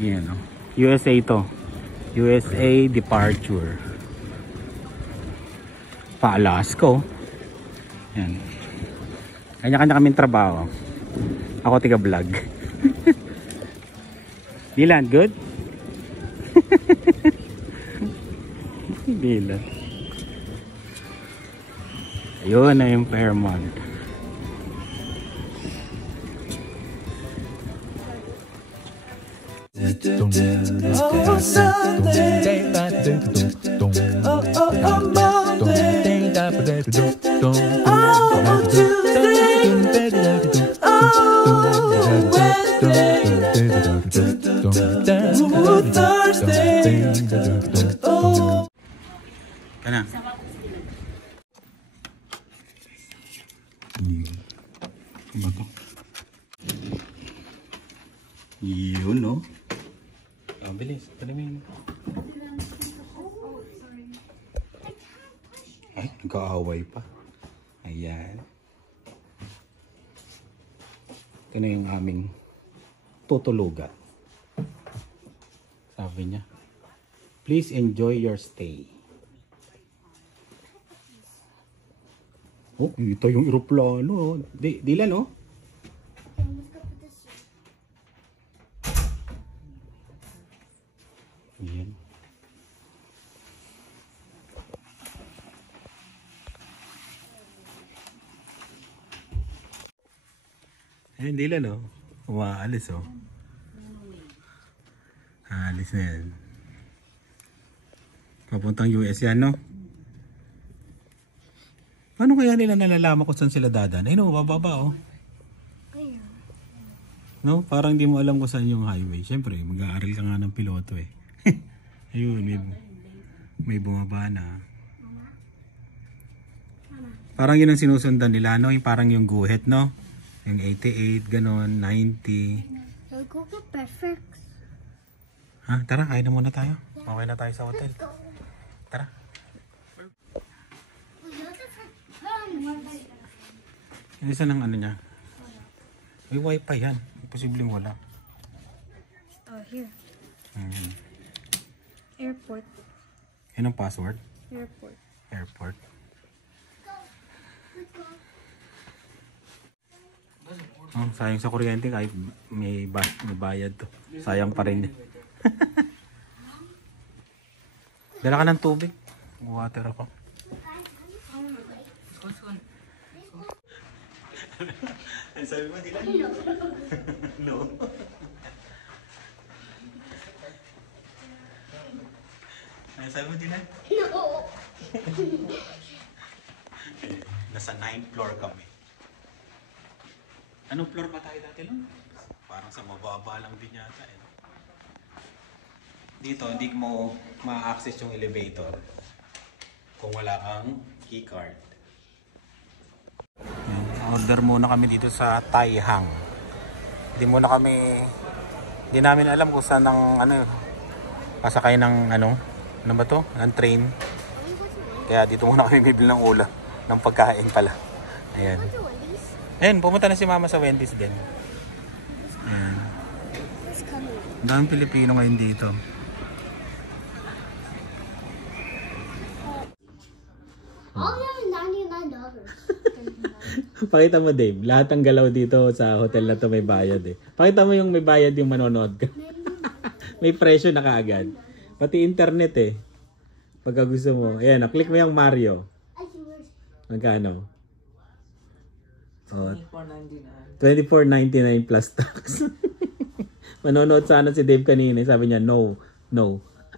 Yan, no? USA to. USA departure. Pa-Alaska. Yan. Kanya-kanya kaming trabaho. Ako tiga-vlog. Dylan, good? Dylan. Ayun na yung Fairmont. Oh, Sunday. Oh, Monday. Oh, Tuesday. Oh, Wednesday. Oh, Thursday. Oh. Kana. Ano to? Yun, no? Oh, bilis. Palimin. Ay, nagkaaway pa. Ayan. Ito na yung aming tutulugan. Sabi niya, please enjoy your stay. Oh, ito yung aeroplano. Dila, no? Ayan. Ayan, Dila, no? Umaalis, oh. Alis na yan. Papuntang US yan, no? Paano kaya nila nalalaman kung saan sila dadan? Ay, no, bababa, oh. No, parang di mo alam kung saan yung highway. Siyempre, mag-aaral ka nga ng piloto, eh. Ayun, may bumaba na. Parang yun ang sinusundan nila, no? Yung parang yung guhit, no? Yung 88, ganon, 90. Go get perfect. Ha? Tara, kain na muna tayo. Okay na tayo sa hotel. Tara. Isa ng ano niya. May wifi yan. Posibleng wala. Oh, here. Hmm. Airport. Yan ang password? Airport. Airport. Oh, sayang sa kuryente kahit may bayad to. Sayang pa rin. Dala ka ng tubig. Water ako. Ano sabi mo, Dylan? No. Ano sabi mo, Dylan? No. Nasa 9th floor kami. Anong floor ba tayo dati lang? Parang sa mababa lang din yata eh. Dito hindi mo ma-access yung elevator kung wala kang keycard. Order muna kami dito sa Tai Hang. Hindi namin alam kung saan ang pasakay ng ano ba to? Ng train. Kaya dito muna kami bibili ng ulam, ng pagkain pala. Ayan. Ayan, pumunta na si Mama sa Wendy's din. Ayan. Ang daming Pilipino ngayon dito. All $99. Pakita mo, Dave. Lahat ng galaw dito sa hotel na to may bayad eh. Pakita mo yung may bayad yung manonood ka. May presyo na kaagad. Pati internet eh. Pagka gusto mo. Ayan, click mo yung Mario. Magkano? Oh, $24.99 plus tax. Manonood sana si Dave kanina. Sabi niya, no,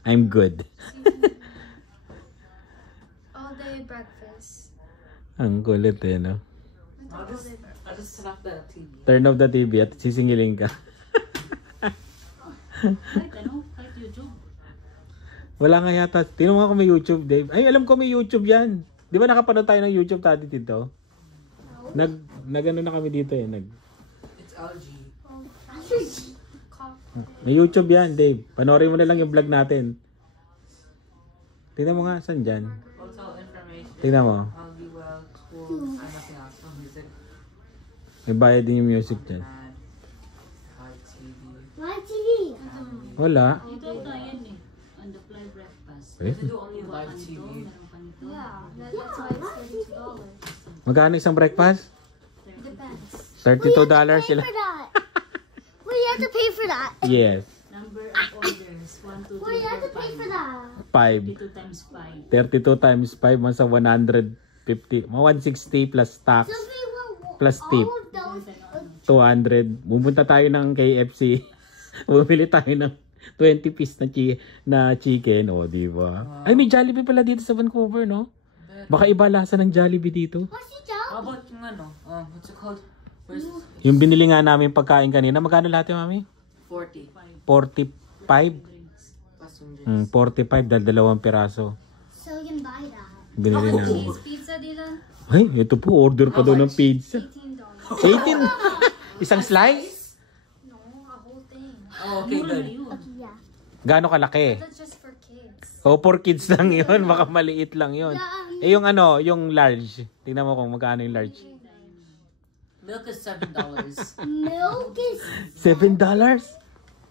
I'm good. All day breakfast. Ang kulit eh, no? I'll just turn off the TV. Turn off the TV at sisingiling ka. Kahit YouTube. Wala nga yata. Tingnan mo nga kung may YouTube, Dave. Ay, alam ko may YouTube yan. Di ba nakapanood tayo ng YouTube tadi dito? Nag-ano na kami dito eh. It's LG. May YouTube yan, Dave. Panoorin mo na lang yung vlog natin. Tingnan mo nga, saan dyan? Hotel information. Tingnan mo. LG Well, schools, and nothing else. No music. May bayad din yung music dyan. And TV. My TV. Wala. Ito yan eh. On the fly breakfast. Eh, Do only live TV. Meron pa nito. Yeah, that's why it's $32. magkano isang breakfast? Depends. $32 sila. For that. We have to pay for that. Yes. Number of orders. 1, 2, 3, 4, 5. We have to pay for that. 5. 32 times 5. 32 times 5 sa 150. 160 plus tax. So we will Plus tip. all of those. 200. Pumunta tayo ng KFC. Bumili tayo ng 20 piece na chicken. O, di ba? Ay, may Jollibee pala dito sa Vancouver, no? Baka iba lasa ng Jollibee dito. What's the job? How about yung ano? What's it called? Where's Yung binili nga namin pagkain kanina. Magkano lahat yung mami? 40? 45? Plus some drinks. 45 dahil 2 piraso. So you can buy that. Binili namin. Cheese pizza, Dylan? Ay, ito po. Order pa daw ng pizza. $18. 18? Isang slice? No, a whole thing. Oh, okay, good. Yeah. Gaano kalaki? That's just for kids. O, for kids lang yun. Baka maliit lang yun. Eh, yung ano, yung large. Tingnan mo kung magkano yung large. Milk is $7. Milk is $7?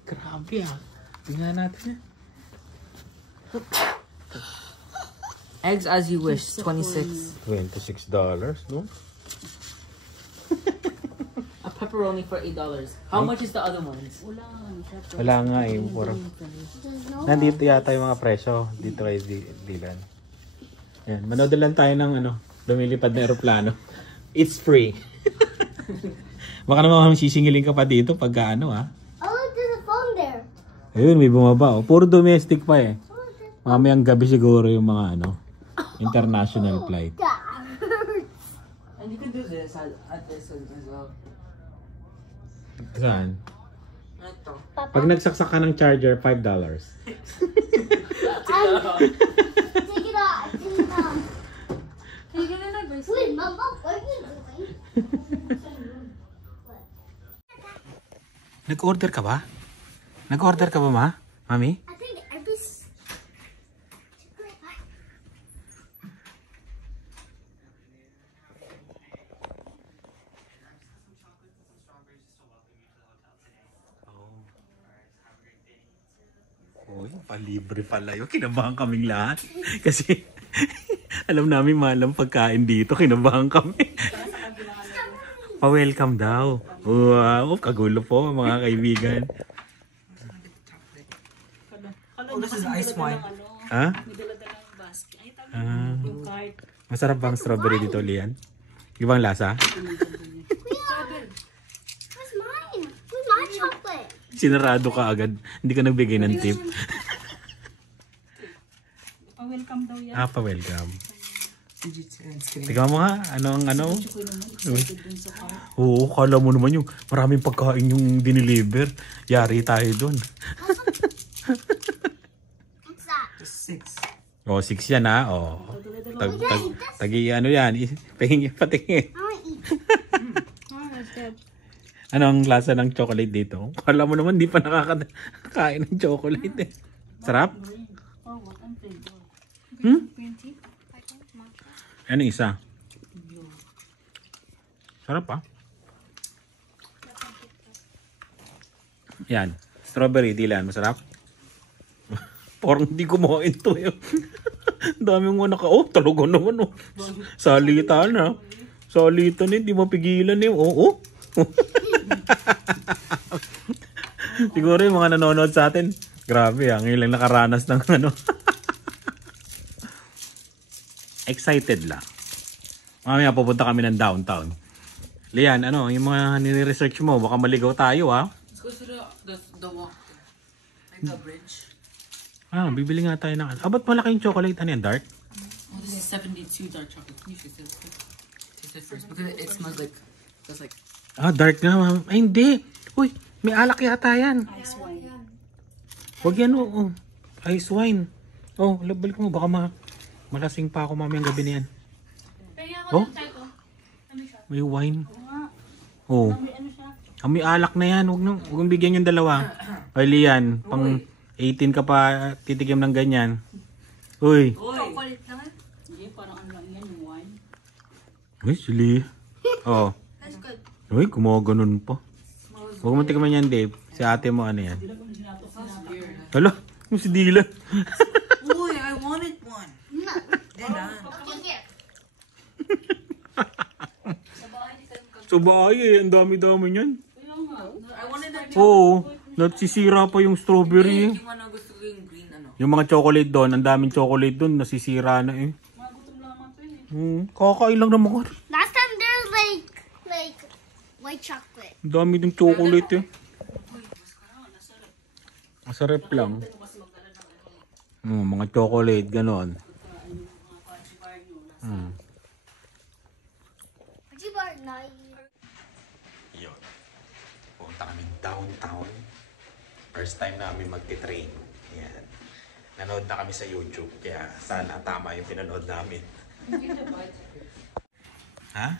Grabe ah. Tingnan natin. Eggs as you wish, 26. $26, no? A pepperoni for $8. How much is the other ones? Wala nga eh. Puro. there's no Nandito yata yung mga presyo. Dito kay Dylan. Yan. Manood lang tayo ng ano, lumilipad na aeroplano. It's free. Baka naman sisingilin ka pa dito pag ano ah. Oh, look, there's a phone there. Ayun, may bumaba. Oh. Puro domestic pa eh. Mamayang gabi siguro yung mga ano, international flight. That hurts. And you can do this at this as well. Saan? Ito. Pag nagsaksak ka ng charger, $5. Take it out. Take it out. Take it in a bracelet. Wait, Mama, what are you doing? Nag-order ka ba? Nag-order ka ba, ma? Mami? I think every... Uy, palibre pala yun. Kinabahan kaming lahat. Kasi alam namin malang pagkain dito. Kinabahan kami. Pa-welcome daw. Wow, kagulo po mga kaibigan. Oh, this is ice wine. Ha? May dala-dalang basket. Ay, tawag Ah, yung cart. masarap bang strawberry dito, Lian? Ibang lasa? Where's mine? Where's my chocolate? Sinarado ka agad. Hindi ka nagbigay ng tip. Pa-welcome daw yan. Ah, pa-welcome. Tingnan mo nga, ano ang ano? Oo, kala mo naman yung maraming pagkain yung diniliver. Yari tayo dun. What's that? O, 6 yan ha. O, tagi ano yan. Patingin. I want to eat. Ano ang lasa ng chocolate dito? Kala mo naman di pa nakakain ng chocolate eh. Sarap? Oh, what ang flavor? Green tea? I think matcha. Ano isa? Sarap ah. Yan. Strawberry, Dylan. Masarap? Parang hindi kumain to yun. Dami mo oh, talaga naman oh. Salita na. Salita na, hindi mapigilan eh. Oo. Siguro yung mga nanonood sa atin, grabe ah, ngayon lang nakaranas ng ano. Excited lang. Mamaya pupunta kami ng downtown. Lian, ano, yung mga nire-research mo, baka maligaw tayo ah. Let's go to the walk. Like the bridge. Ah, bibili nga tayo ng ano. Ah, ba't malaki yung chocolate? Ano yan, dark? Oh, this is 72 dark chocolate. Can you taste it? Taste it first because it smells like just like. Ah, dark nga, ma'am. Ay, hindi. Uy, may alak yata yan. Ice wine. Huwag yan, oh. Ice wine. Oh, balik mo. Baka malasing pa ako mamayang gabi na yan. Pwede ako Oh? ng tayo ko. Ano siya? May wine. nga. Oh. May ano siya? Ah, may alak na yan. Huwag nang bigyan yung dalawa. Ay, Lian, pang 18 ka pa titikim ng ganyan. Uy. Chocolate lang. Hindi, parang ano lang yan, yung wine. Uy, sili. Oh. That's good. Uy, gumaganon pa. Huwag mo tikman yan, Dave. Si ate mo ano yan? Hala, yung si Dila. Boy, I wanted one. No. Then Just here. So ba ang dami-dami niyan. I wanted that. Oo, nasisira pa yung strawberry. Yung ano gusto ko yung green ano. Yung mga chocolate doon, ang daming chocolate doon, nasisira na eh. Kakain lang naman. Last time there's like white chocolate. Ang dami ng chocolate eh. Masarap lang. Mga chocolate, ganon. Aji bar nai. Yun. Punta kami downtown. First time namin magti-train. Yan. Nanood na kami sa YouTube. Kaya sana tama yung pinanood namin. Ha?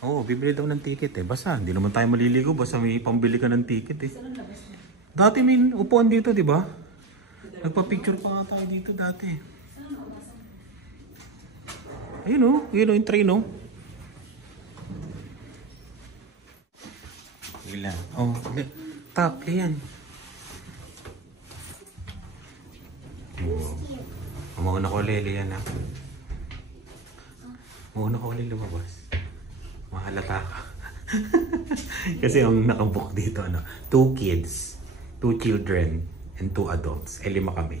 Oo, bibili daw ng ticket eh. Basta, hindi naman tayo maliligo. Basta may pambili ka ng ticket eh. Dati may upuan dito, di ba? Nagpa-picture pa nga tayo dito dati. Ayun o, yung train o. Ilan? Oh, top, yan. Mauna ko ulit yan ha. Mauna ko ulit lumabas. Mahalata ka. Kasi ang nakabook dito, 2 kids, 2 children, and 2 adults. 5 kami.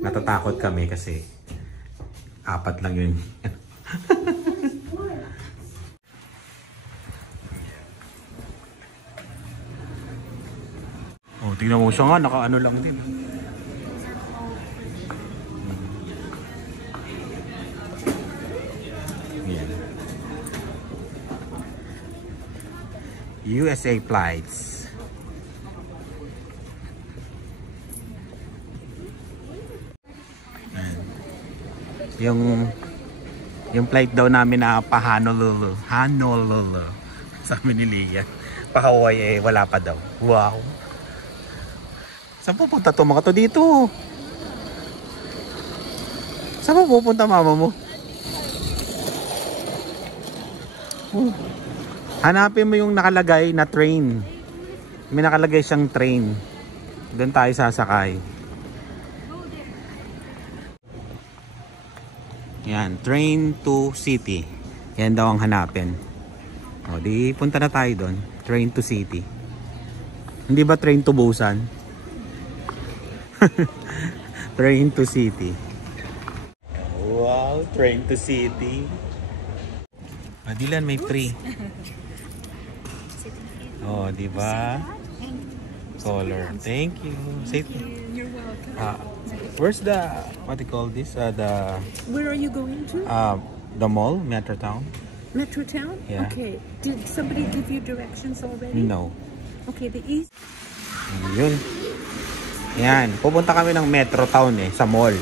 Natatakot kami kasi 4 lang yun. Oh, tingnan mo siya nga, naka-ano lang din. Yan. USA flights. Yung flight daw namin na pa Honolulu. Sabi ni Leah. Pa Hawaii wala pa daw. Wow. Saan pupunta to mga to dito? Saan pupunta mama mo? Hanapin mo yung nakalagay na train. May nakalagay siyang train. Doon tayo sasakay. Yan, train to city. Yan daw ang hanapin. O, di punta na tayo doon. Train to city. Hindi ba train to Busan? Train to city. Wow, train to city. Madilan may free. Oh, di ba? Color. Thank you. You're welcome. Where's the, what do you call this? Where are you going to? The mall, Metro Town. Metro Town? Yeah. Okay. Did somebody give you directions already? No. Okay, the east. Yun. Yan. Pupunta kami ng Metro Town sa mall.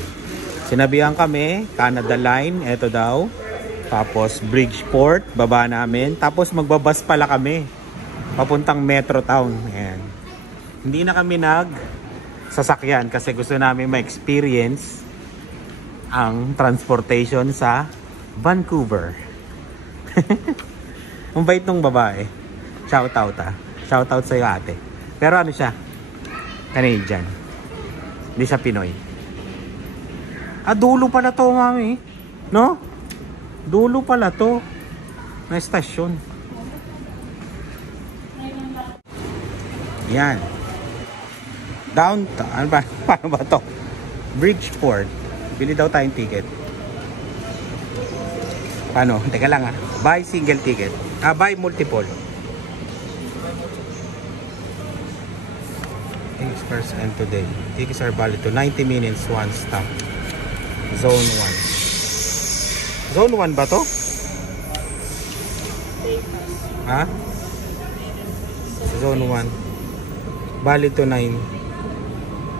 Sinabihan kami, Canada Line, eto daw. Tapos Bridgeport, baba namin. Tapos magbabas pala kami. Papuntang Metro Town. Yan. Hindi na kami sasakyan kasi gusto namin ma-experience ang transportation sa Vancouver. Ang bait nung babae. Shout out Shout out sa'yo ate. Pero ano siya? Canadian. Hindi siya Pinoy. Dulo pala to mami. No? Dulo pala to. Na estasyon. Yan. Downtown. Ano ba? Paano ba to? Bridgeport. Bili daw tayong ticket. Paano? Teka lang Buy single ticket. Buy multiple. Express and today. Tickets are valid to 90 minutes, 1 stop. Zone 1. Zone 1 ba to? Ha? Zone 1. Valid to 9.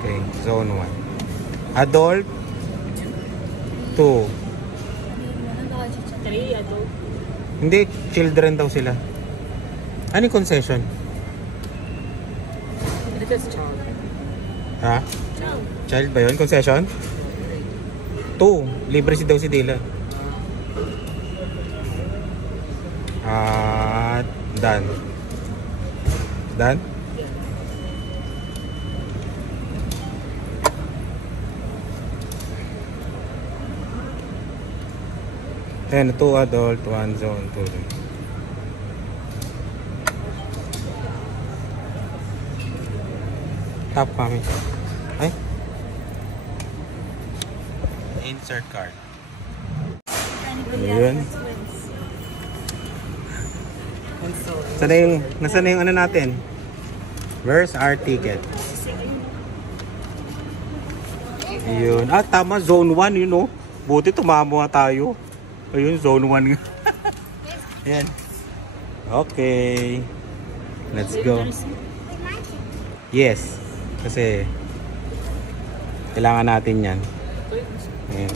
Okay, zone 1. Adult 2. 3 adult. Hindi, children daw sila. Ano yung concession? Because child. Ha? Child. Child ba yun? Concession? 2. Libre daw si Dila. Done. Done? Ayan, 2 adult, 1 zone, 2. Tap kami. Ay. Insert card. Ayan. Nasaan na yung ano natin? Where's our ticket? Ayun. Ah, tama. Zone 1, yun know. Buti tumama tayo. Ayun, zone 1 nga. Ayan. Okay. Let's go. Yes. Kasi kailangan natin yan. Ayan.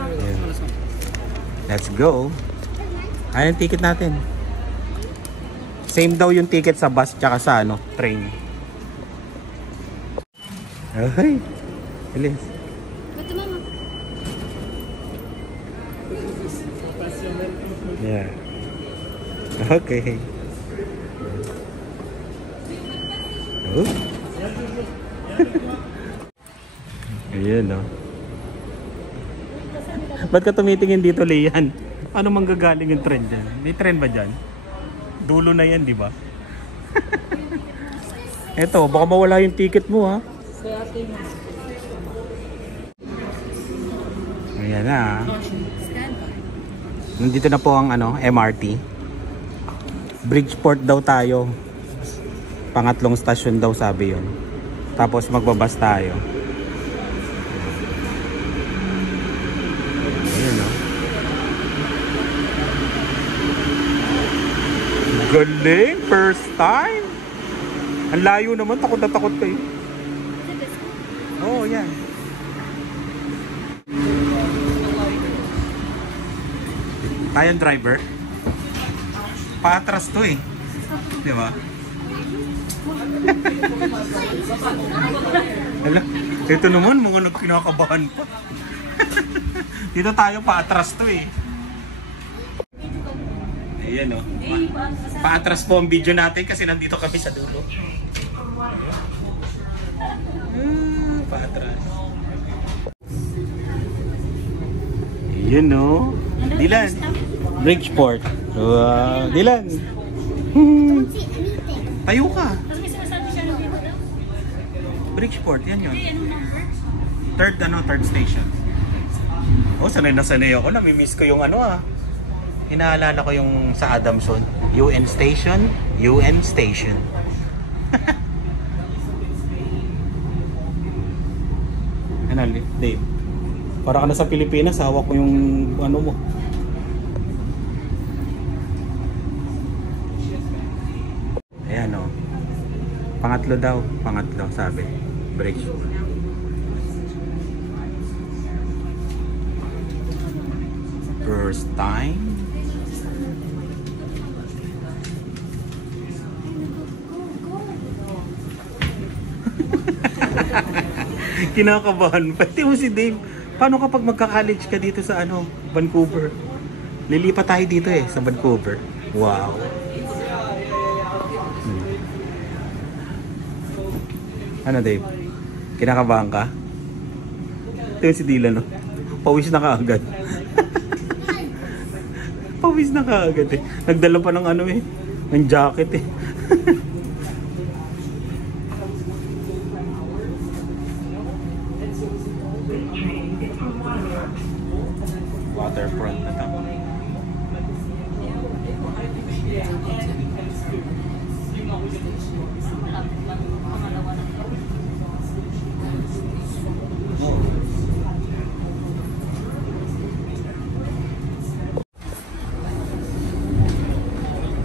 Ayan. Let's go. Ayan ang ticket natin. Same daw yung ticket sa bus tsaka sa ano, train. Okay. Bilis. Ito, mama. Yeah. Okay. Oh. Ayan, no. Ba't ka tumitingin dito, Lian? Ano manggagaling yung trend dyan? May trend ba dyan? Dulo na yan, di ba? Eto, baka mawala yung ticket mo, ha? Ayan na. Nandito na po ang ano, MRT. Bridgeport daw tayo. Pangatlong stasyon daw sabi yun. Tapos magbabas tayo. Ayan, no? Galing! First time! Ang layo naman. Takot na takot kayo. Oo, yan. Tayong driver. Paatras to eh. Di ba? Hala, ito naman mga nagkinakabahan pa. Dito tayo paatras to eh. Ayan o. Paatras po ang video natin kasi nandito kami sa dulo. Paatras. Ayan o. Dylan. Bridgeport. Wow. Dylan. Don't see anything. Tayo ka. Tapos may sinasabi siya ng dito daw. Bridgeport. Yan yun. Anong number? Third station. Oh, sanay na sanay ako. Namimiss ko yung ano ah. Inaalala ko yung sa Adamson. UN Station. UN Station. Ano, Dave? Para ka na sa Pilipinas, hawak ko yung ano mo. Ayan o. Pangatlo daw. Pangatlo, sabi. Bridge. First time. Kinakabahan. Pati mo si Dave. Paano kapag magka-college ka dito sa ano, Vancouver? Lilipat tayo dito eh, sa Vancouver. Wow. Ano Dave? Kinakabahan ka? Ito yung si Dylan, no? Pawis na kaagad. Pawis na kaagad eh. Nagdala pa ng ano eh. Ng jacket eh. Waterfront na tama.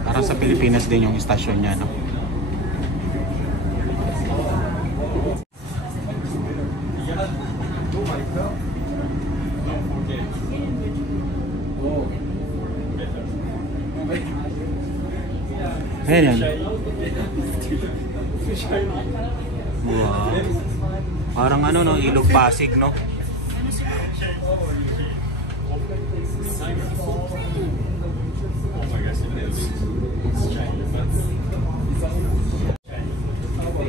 Parang sa Pilipinas din yung istasyon niya, no? Ayan yan. Wow. Parang ano no, Ilog Pasig no?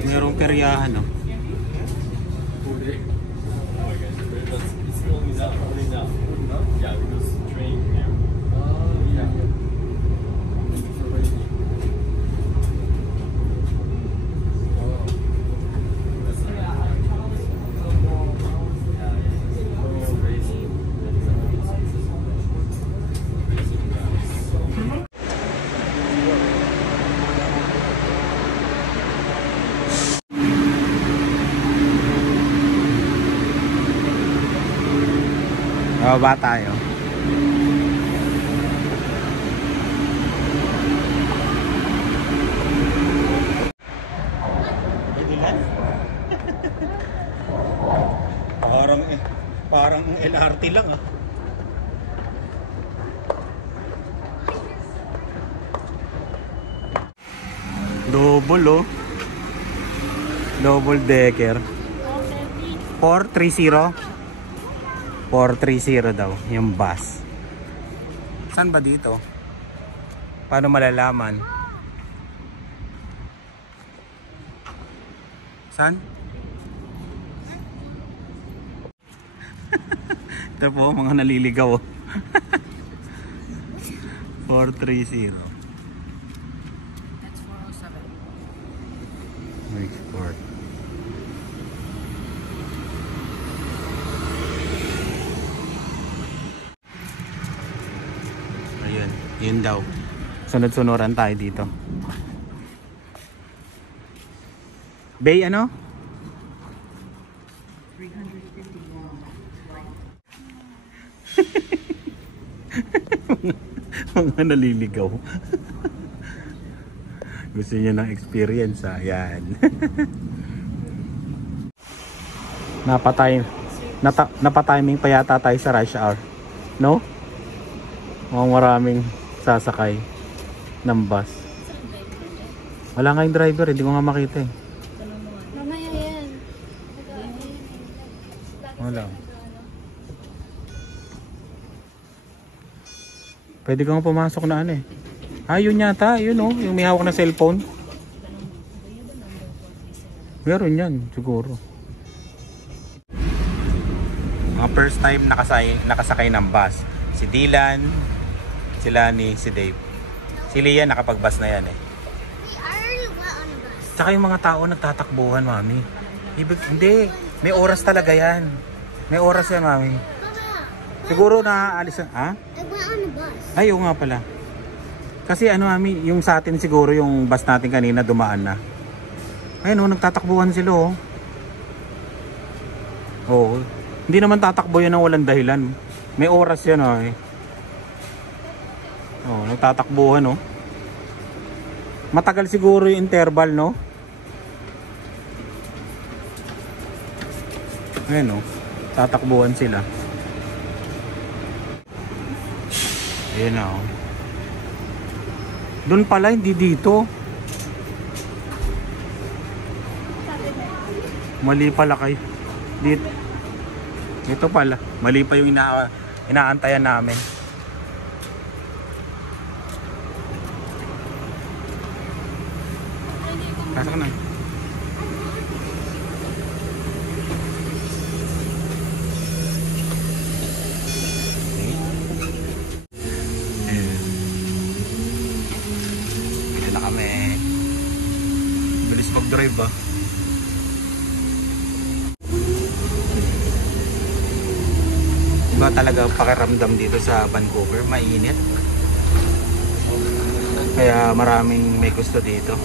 Merong peryahan no? Bababa tayo. Parang LRT lang ah. Double oh. Double decker. 430. 430 daw yung bus. Saan ba dito? Paano malalaman? Saan? Ito po mga naliligaw. 430. That's 407. Export. Ayun, yun daw. Sunod-sunuran tayo dito. Bay ano? 350. Mga naliligaw. Gusto niya ng experience ha. Yan. Napatiming pa yata tayo sa rush hour. No? Maraming sasakay ng bus. Wala nga yung driver, hindi ko nga makita eh. Mamaya yan. Wala. Pwede kang pumasok na ano eh. Ah, yun yata. Yun oh. Yung may hawak na cellphone. Meron yan siguro. Mga first time nakasakay ng bus. Si Dylan, si Lani, si Dave. Si Lian nakapag-bus na yan eh. We already went on a bus. Tsaka yung mga tao nagtatakbuhan, mami. Hindi. May oras talaga yan. May oras yan, mami. Papa, Siguro naaalis ang... Ha? I went on a bus. Ay, oo nga pala. Kasi ano, mami, yung sa atin siguro yung bus natin kanina dumaan na. Ayun, nagtatakbuhan sila, oh. Oo. Hindi naman tatakbo yan ng walang dahilan. May oras yan, oh. Oo, nagtatakbuhan, oh. Matagal siguro yung interval, no? Ayun, oh. Tatakbuhan sila. Ayun na, oh. Doon pala, hindi dito. Mali pala kayo. Dito. Ito pala. Mali pa yung inaantayan namin. Pasok na. Dito na kami. Bilis mag-drive ba? Iba talaga pakiramdam dito sa Vancouver, mainit. Kaya maraming may gusto dito.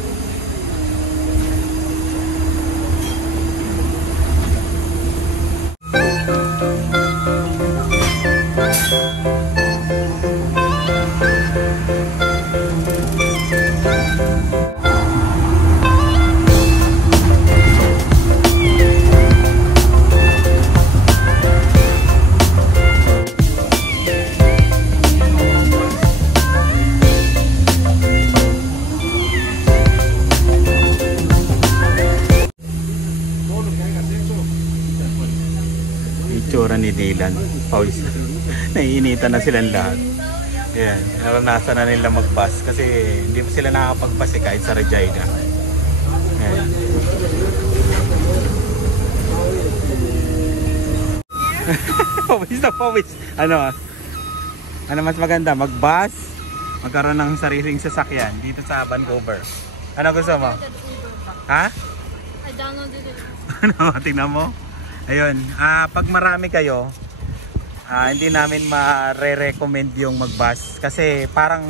Itsura ni Dylan, pawis. Naiinitan na silang lahat. Ayan, naranasan na nila mag-bus kasi hindi pa sila nakakapag-bus eh, kahit sa Regina. Ayan. Pawis na pawis. Ano mas maganda, mag-bus, magkaroon ng sariling sasakyan dito sa Vancouver? Ano gusto mo? Ha? I downloaded it. Ano, tingnan mo? Ayun, pag marami kayo, hindi namin ma-recommend yung mag-bus kasi parang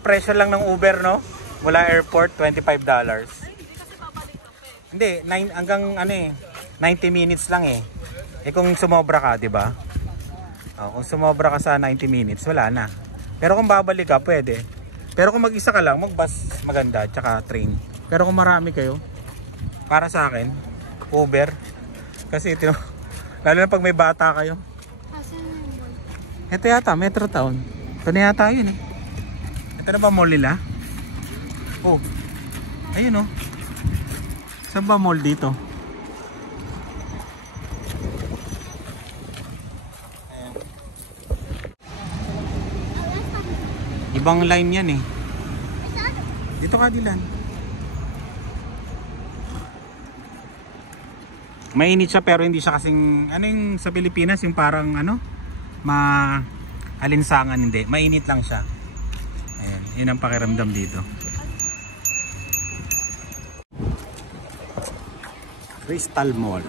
presyo lang ng Uber, no? Mula airport, $25. Hindi, hanggang 90 minutes lang eh. Eh kung sumobra ka, di ba? Oh, kung sumobra ka sa 90 minutes, wala na. Pero kung babalik ka, pwede. Pero kung mag-isa ka lang, mag-bus maganda, tsaka train. Pero kung marami kayo, para sa akin, Uber. Kasi lalo na pag may bata kayo. Ito yata, Metro Town. Ito na yata yun eh. Ito na ba mall nila? Oh, ayun oh. Saan ba mall dito? Ibang line yan eh. Dito ka, Dylan. Mainit siya pero hindi siya kasing ano yung sa Pilipinas yung parang ano alinsangan, hindi. Mainit lang siya. Ayan, yun ang pakiramdam dito. Crystal Mall.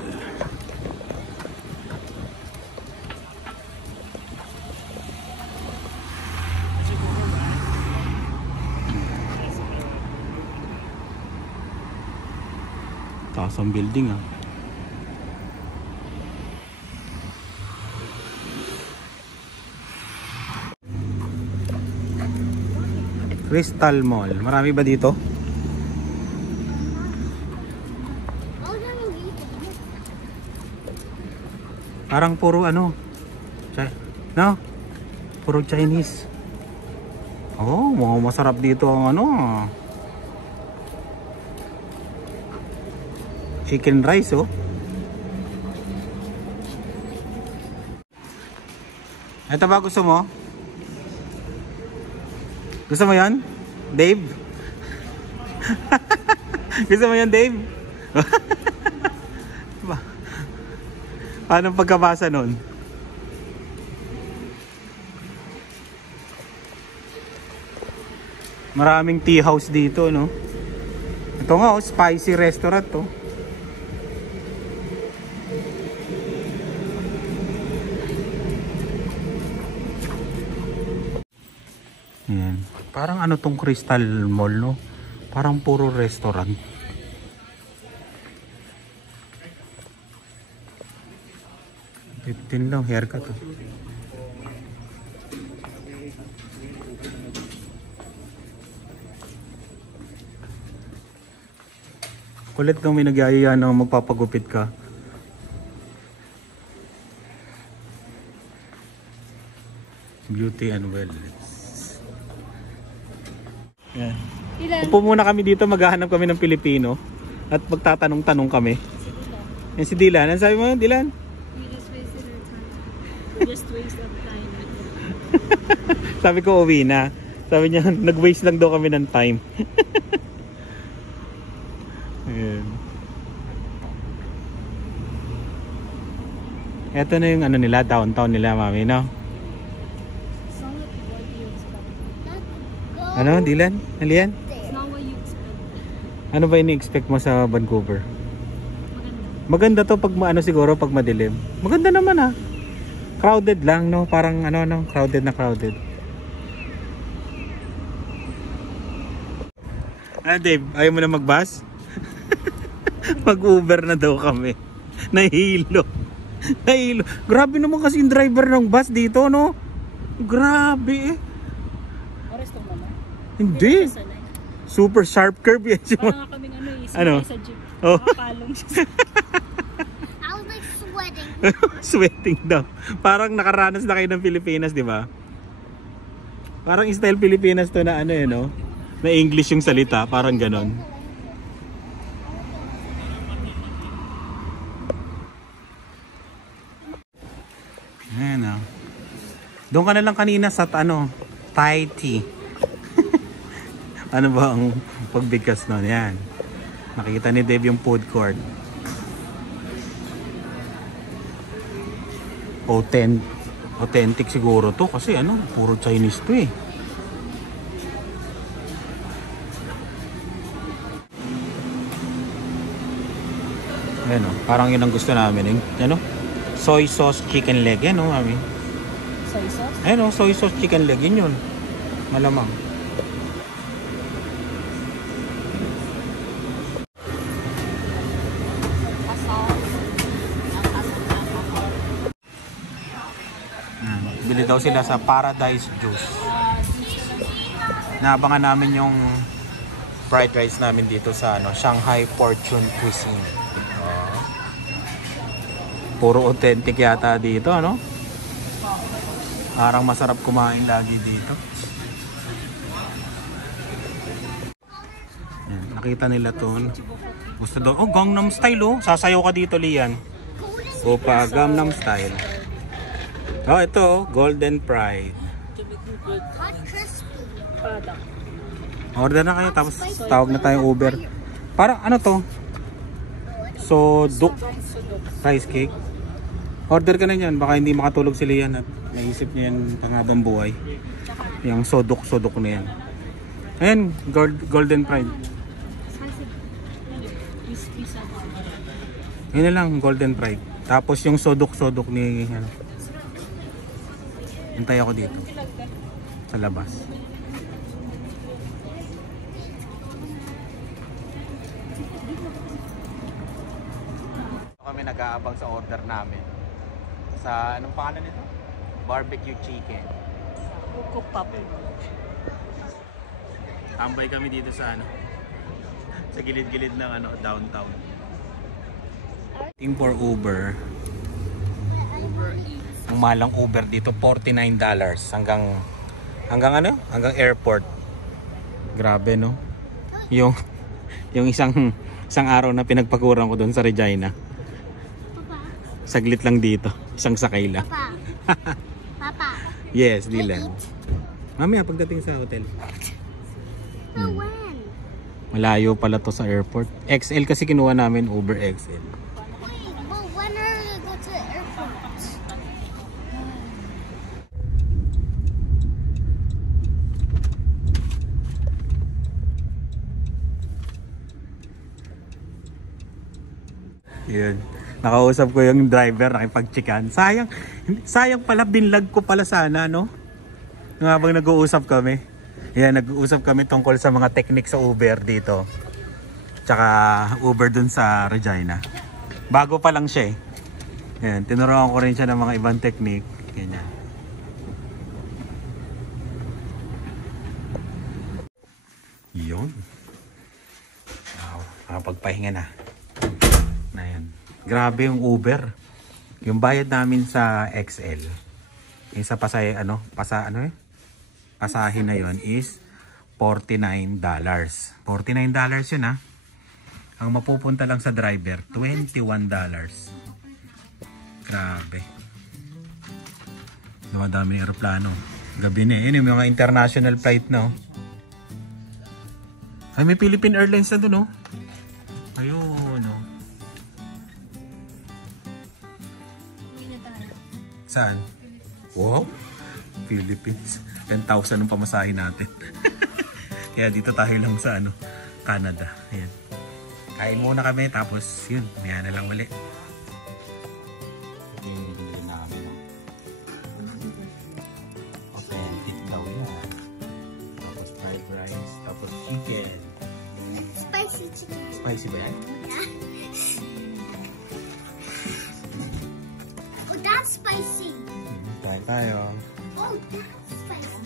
Taas ang building ah. Crystal Mall. Marami ba dito? Parang puro ano? No? Puro Chinese. Oh, mga masarap dito ang ano. Chicken rice oh. Ito ba gusto mo? Gusto mo yan? Dave? Gusto mo yan, Dave? Paano pagkabasa nun? Maraming tea house dito, no? Ito nga, oh, spicy restaurant to. Ayan. Parang ano tong Crystal Mall, no? Parang puro restaurant. $15 lang haircut. Oh. Kulit nung may nagyayaya na magpapagupit ka. Beauty and wellness. Yan. Upo muna kami dito, maghahanap kami ng Pilipino at magtatanong-tanong kami. Yan si Dylan. Ano sabi mo, Dylan? Just waste of time. Sabi ko uwi na. Sabi niya nag-waste lang daw kami ng time. Ayan. Ito na yung ano nila, downtown nila, mami, no? Ano, Dylan? Alian? It's not what you expect. Ano ba ini-expect mo sa Vancouver? Maganda to pag ano siguro pag madilim. Maganda naman ah. Crowded lang, no? Parang ano, no? Crowded na crowded. Ah, Dave, ayaw mo na mag-bus? Mag-Uber na daw kami. Nahilo. Nahilo. Grabe naman kasi yung driver ng bus dito, no? Grabe eh. Oras to mama. Hindi. Super sharp curve yan. Parang kaming ano eh. Ano? Sa jeep. Oh. Makapalong siya. I was like sweating. Sweating daw. Parang nakaranas na kayo ng Pilipinas, di ba? Parang style Pilipinas to na ano eh, no? Na English yung salita, parang ganon. Ayan ah. Doon ka na lang kanina sa ano, Thai tea. Ano ba ang pagbigkas nun? Yan. Nakita ni Dave yung food court. Authentic siguro to kasi ano, puro Chinese to eh. Ayan o, parang yun ang gusto namin. Ano? Soy sauce chicken leg. Yan o, mami. Soy sauce? Ayan o, soy sauce chicken leg. Yun yun. Malamang. Bibili daw sila sa Paradise Juice. Naabangan namin yung fried rice namin dito sa Shanghai Fortune Cuisine. Puro authentic yata dito, ano? Parang masarap kumain lagi dito. Nakita nila to. Gusto daw, oh, Gangnam Style, oh. Sasayaw ka dito, Lian. Opa, Gangnam Style. Oh, ito, Golden Pride. Hot crispy. Order na kayo, tapos tawag na tayong Uber. Parang ano to? Sodok. Rice cake. Order ka na yan, baka hindi makatulog si Lian at naisip niya yan panghabang buhay. Yung sodok na yan. Ayan, Golden Pride. Yun na lang, Golden Pride. Tapos yung sodok ni ano. Hintay ako dito. Sa labas. Kami nag-aabang sa order namin. Sa anong pangalan nito? Barbecue chicken. Cook pop. Tambay kami dito sa sa gilid-gilid ng downtown. Waiting for Uber. Ang malang Uber dito $49 hanggang airport. Grabe, no? Yung isang araw na pinagpakuran ko doon sa Regina. Saglit lang dito, isang sakay lang. Papa. Yes, Dylan. Mamaya pagdating sa hotel. But when? Malayo pala to sa airport. XL kasi kinuha namin, Uber XL. Wait, but when are we go to the airport? Yun. Nakausap ko yung driver, nakipag-checkan. Sayang pala, binlag ko pala sana, no? Habang nag-uusap kami. Yan, nag-uusap kami tungkol sa mga technique sa Uber dito. Tsaka Uber dun sa Regina. Bago pa lang siya eh. Yan, tinuruan ko rin siya ng mga ibang technique. Ganyan. Yun. Wow, nakapagpahinga na. Ayan. Grabe yung Uber. Yung bayad namin sa XL, yung sa pasahin na yon is $49. $49 yun, ha. Ang mapupunta lang sa driver, $21. Grabe. Dumadami yung aeroplano. Gabi na. Yun yung mga international flight, no? Ay, may Philippine Airlines na doon, no? Ayun, no? Saan? Wow! Philippines. 10,000 ang pamasahin natin. Kaya dito tayo lang sa Canada. Ayan. Kain muna kami, tapos yun, maya na lang ulit. Ito yung binili namin. Authentic daw yan. Tapos fried rice, tapos chicken. Spicy chicken. Spicy ba yan? Yeah. Oh, that's spicy. Kain tayo. Oh, that's spicy.